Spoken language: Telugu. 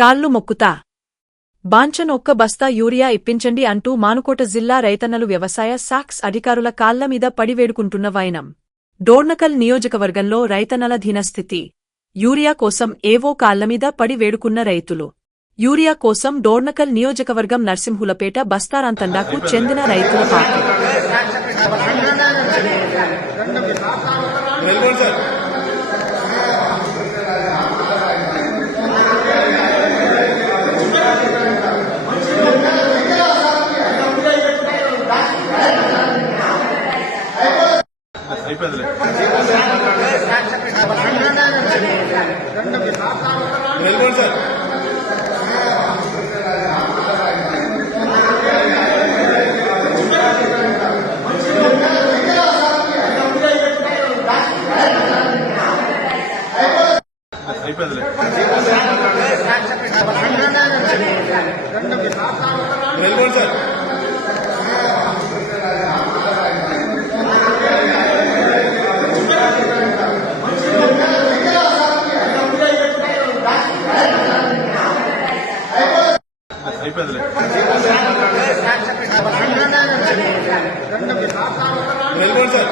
కాళ్ళు మొక్కుతా. బాంచన్ ఒక్క బస్తా యూరియా ఇప్పించండి అంటూ మానుకోట జిల్లా రైతన్నలు వ్యవసాయ సాక్స్ అధికారుల కాళ్ళమీద మీద పడి వేడుకుంటున్న వైనం. డోర్నకల్ నియోజకవర్గంలో రైతన్నల ధీనస్థితి. యూరియా కోసం ఏవో కాళ్ళమీద పడి వేడుకున్న రైతులు. యూరియా కోసం డోర్నకల్ నియోజకవర్గం నర్సింహులపేట బస్తారాంతండాకు చెందిన రైతుల పార్టీ. వెళ్ళిపోండి సార్ అయిపోయిందిలే సార్